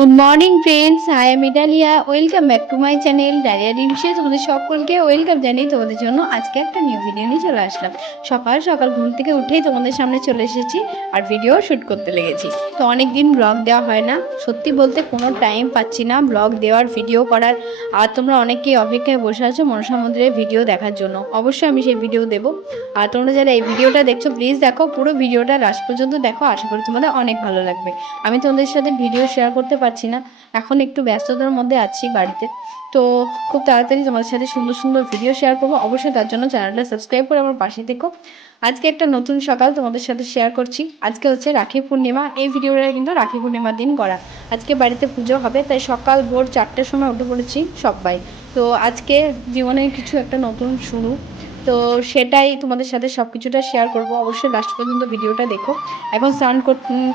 Good morning friends, I am Italia. Welcome back to my channel ডালিয়া ডিমসে। তোমাদের সকলকে ওয়েলকাম জানিয়ে তোমাদের জন্য আজকে একটা নিউ ভিডিও নিয়ে চলে আসলাম। সকাল সকাল ঘুম থেকে উঠেই তোমাদের সামনে চলে এসেছি আর ভিডিও শ্যুট করতে লেগেছি। তো অনেক দিন ব্লগ দেওয়া হয় না, সত্যি বলতে কোনো টাইম পাচ্ছি না ব্লগ দেওয়ার, ভিডিও করার। আর তোমরা অনেকেই অপেক্ষায় বসে আছো মনসা মন্দিরের ভিডিও দেখার জন্য। অবশ্যই আমি সেই ভিডিও দেবো। আর তোমরা যারা এই ভিডিওটা দেখছো প্লিজ দেখো, পুরো ভিডিওটা লাস্ট পর্যন্ত দেখো, আশা করি তোমাদের অনেক ভালো লাগবে। আমি তোমাদের সাথে ভিডিও শেয়ার করতে পারছি না, এখন একটু ব্যস্ততার মধ্যে আছি বাড়িতে। তো খুব তাড়াতাড়ি তোমাদের সাথে সুন্দর সুন্দর ভিডিও শেয়ার করবো। অবশ্যই তার জন্য চ্যানেলটা সাবস্ক্রাইব করে আমার পাশে থেকো। আজকে একটা নতুন সকাল তোমাদের সাথে শেয়ার করছি। আজকে হচ্ছে রাখি পূর্ণিমা। এই ভিডিওটা কিন্তু রাখি পূর্ণিমার দিন করা। আজকে বাড়িতে পুজো হবে, তাই সকাল ভোর 4টের সময় উঠে পড়েছি সবাই। তো আজকে জীবনের কিছু একটা নতুন শুরু, তো সেটাই তোমাদের সাথে সব কিছুটা শেয়ার করব। অবশ্যই লাস্ট পর্যন্ত ভিডিওটা দেখো। এখন স্নান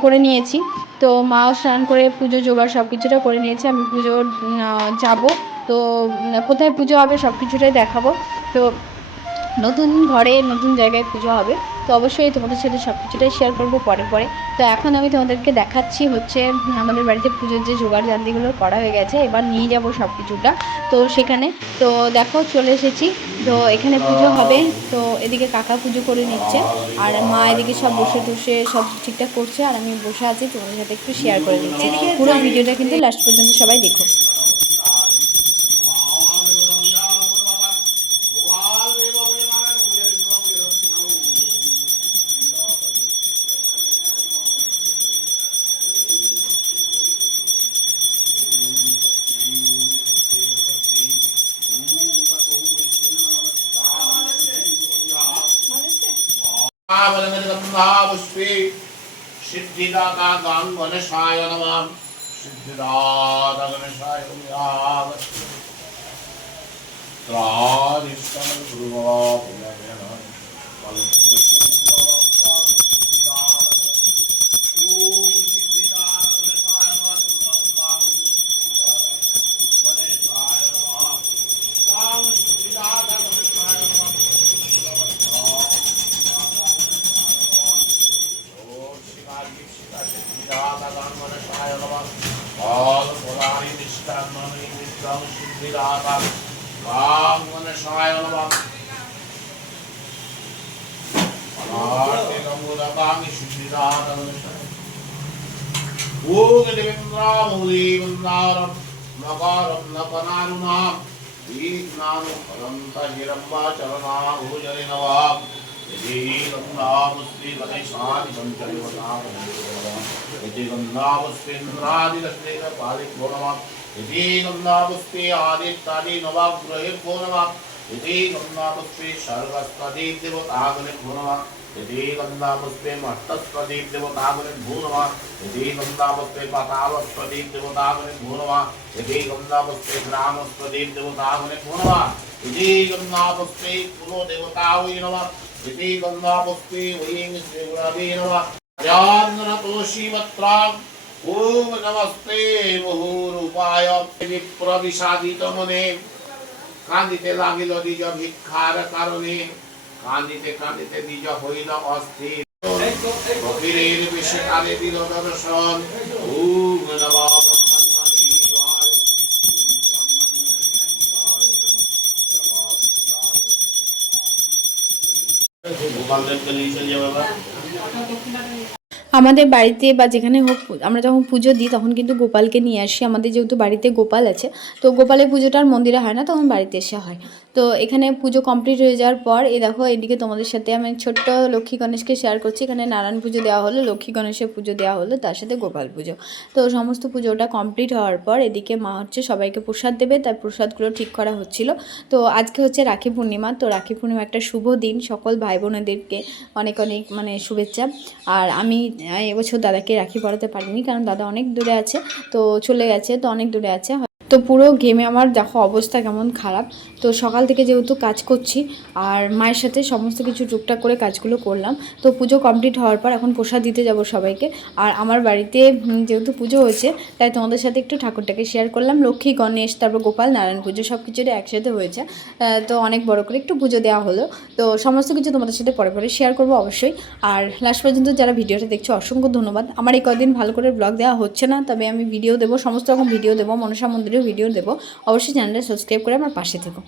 করে নিয়েছি, তো মাও স্নান করে পুজো জোগাড় সব কিছুটা করে নিয়েছে। আমি পুজোর যাব। তো কোথায় পুজো হবে সব কিছুটাই দেখাবো। তো নতুন ঘরে নতুন জায়গায় পুজো হবে, তো অবশ্যই তোমাদের সাথে সব কিছুটাই শেয়ার করবো পরে পরে। তো এখন আমি তোমাদেরকে দেখাচ্ছি হচ্ছে আমাদের বাড়িতে পুজোর যে জোগাড় জান্তিগুলো করা হয়ে গেছে, এবার নিয়ে যাব সব কিছুটা। তো সেখানে তো দেখো চলে এসেছি। তো এখানে পুজো হবে, তো এদিকে কাকা পুজো করে নিচ্ছে আর মা এদিকে সব বসে টসে সব ঠিকঠাক করছে, আর আমি বসে আছি তোমাদের সাথে একটু শেয়ার করে দিচ্ছি। পুরো ভিডিওটা কিন্তু লাস্ট পর্যন্ত সবাই দেখো। पुष्पे सिद्धिदाता गां गणेशाय नमः। सिद्धिदाता गणेशाय नमः। त्रादिष्टं गुरुवापुण्यमेन गंधापुष्पे मट्टस्वदीप देवतागुणे भूर्वा यदि गंधापुष्पे पातालस्वदीप देवतागुणे भूर्वा यदि गंधापुष्पे ग्रामस्वदीप देवतागुणे भूर्वा यदि गंधापुष्पे कुलो देवतावै नमः यदि गंधापुष्पे वैं श्रीगुणवे नमः यान्द्रतोषीवत्रा ओम नमस्ते मुहुरूपाय विप्रविषादितमने कांदिते लागिल निज भिक्षार कारणे कांदिते कांदिते निज हईल अस्थिर फकीरेर बेशे काले दिल दर्शन ओम नमः ब्रह्मण्यदेवाय गोपालदेव के लिए चलिए बाबा। আমাদের বাড়িতে বা যেখানে হোক আমরা যখন পুজো দিই তখন কিন্তু গোপালকে নিয়ে আসি। আমাদের যেহেতু বাড়িতে গোপাল আছে, তো গোপালের পুজোটা আর মন্দিরে হয় না, তখন বাড়িতে এসে হয়। তো এখানে পুজো কমপ্লিট হয়ে যাওয়ার পর এই দেখো এদিকে তোমাদের সাথে আমি ছোট্ট লক্ষ্মী গণেশকে শেয়ার করছি। এখানে নারায়ণ পুজো দেওয়া হলো, লক্ষ্মী গণেশের পুজো দেওয়া হলো, তার সাথে গোপাল পুজো। তো সমস্ত পুজোটা কমপ্লিট হওয়ার পর এদিকে মা হচ্ছে সবাইকে প্রসাদ দেবে, তার প্রসাদগুলো ঠিক করা হচ্ছিল। তো আজকে হচ্ছে রাখি পূর্ণিমা। তো রাখি পূর্ণিমা একটা শুভ দিন, সকল ভাই বোনেদেরকে অনেক অনেক শুভেচ্ছা। আর আমি এবছর দাদাকে রাখি পরাতে পারিনি, কারণ দাদা অনেক দূরে আছে, তো চলে গেছে, তো অনেক দূরে আছে। তো পুরো গেমে আমার দেখো অবস্থা কেমন খারাপ। তো সকাল থেকে যেহেতু কাজ করছি আর মায়ের সাথে সমস্ত কিছু টুকটাক করে কাজগুলো করলাম। তো পুজো কমপ্লিট হওয়ার পর এখন প্রসাদ দিতে যাব সবাইকে। আর আমার বাড়িতে যেহেতু পুজো হয়েছে তাই তোমাদের সাথে একটু ঠাকুরটাকে শেয়ার করলাম। লক্ষ্মী, গণেশ, তারপর গোপাল, নারায়ণ পুজো সব কিছুরই একসাথে হয়েছে। তো অনেক বড় করে একটু পুজো দেওয়া হলো। তো সমস্ত কিছু তোমাদের সাথে পরে পরে শেয়ার করবো অবশ্যই। আর লাস্ট পর্যন্ত যারা ভিডিওটা দেখছো অসংখ্য ধন্যবাদ। আমার এই কদিন ভালো করে ব্লগ দেওয়া হচ্ছে না, তবে আমি ভিডিও দেবো, সমস্ত রকম ভিডিও দেবো, মনসা মন্দিরেও ভিডিও দেবো। অবশ্যই চ্যানেলটা সাবস্ক্রাইব করে আমার পাশে থেকো।